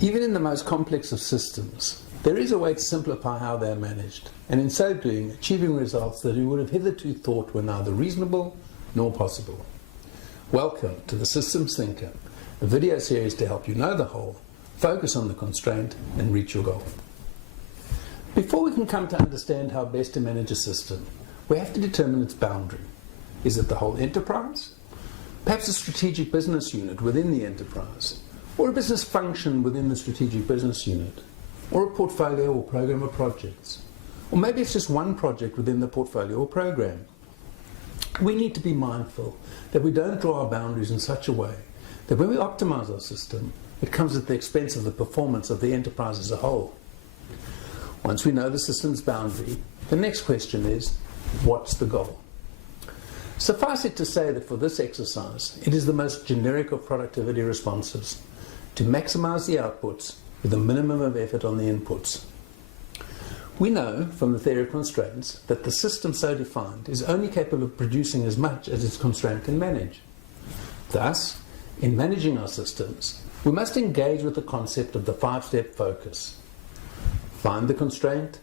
Even in the most complex of systems, there is a way to simplify how they are managed, and in so doing, achieving results that you would have hitherto thought were neither reasonable nor possible. Welcome to the Systems Thinker, a video series to help you know the whole, focus on the constraint, and reach your goal. Before we can come to understand how best to manage a system, we have to determine its boundary. Is it the whole enterprise? Perhaps a strategic business unit within the enterprise, or a business function within the strategic business unit, or a portfolio or program of projects, or maybe it's just one project within the portfolio or program. We need to be mindful that we don't draw our boundaries in such a way that when we optimize our system, it comes at the expense of the performance of the enterprise as a whole. Once we know the system's boundary, the next question is, what's the goal? Suffice it to say that for this exercise, it is the most generic of productivity responses, to maximize the outputs with a minimum of effort on the inputs. We know from the theory of constraints that the system so defined is only capable of producing as much as its constraint can manage. Thus, in managing our systems, we must engage with the concept of the 5-step focus. Find the constraint,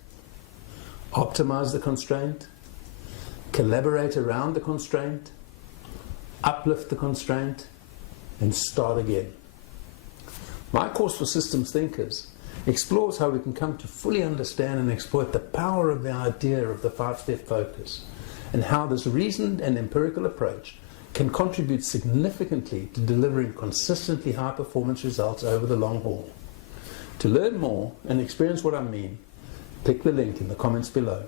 optimize the constraint, collaborate around the constraint, uplift the constraint, and start again. My course for systems thinkers explores how we can come to fully understand and exploit the power of the idea of the 5-step focus, and how this reasoned and empirical approach can contribute significantly to delivering consistently high performance results over the long haul. To learn more and experience what I mean, click the link in the comments below.